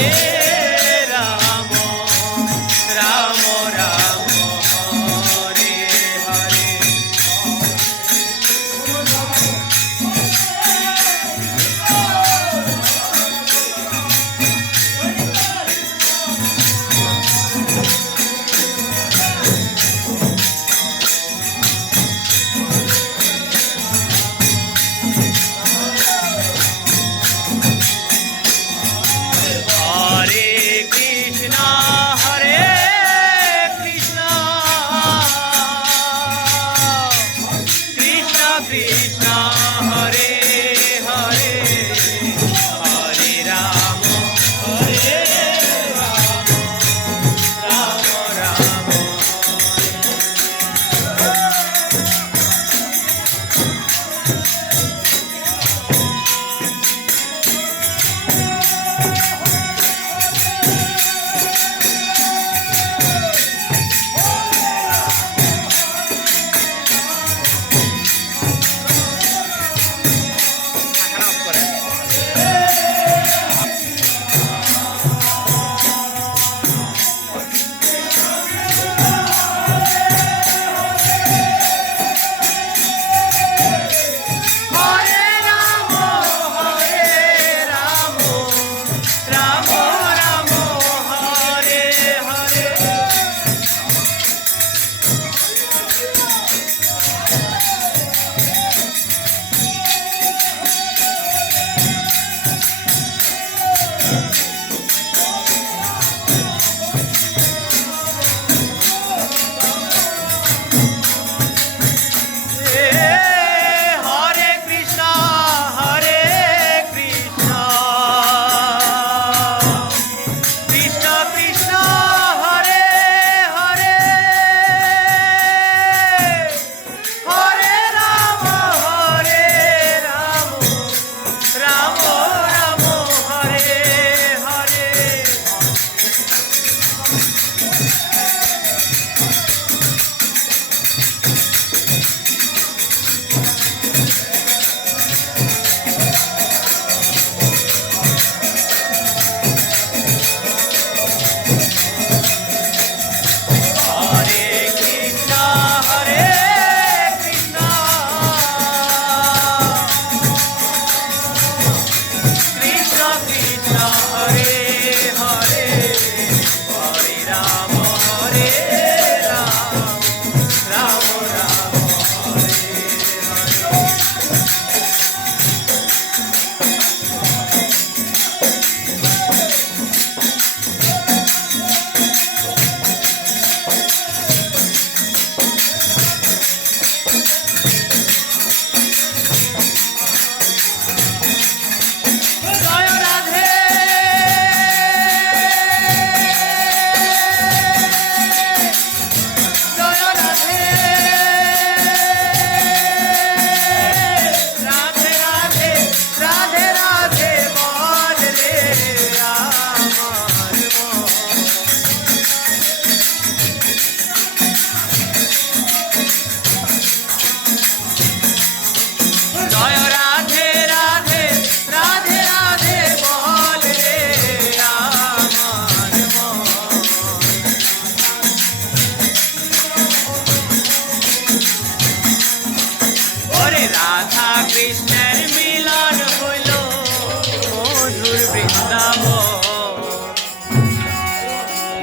yeah. Radha Krishna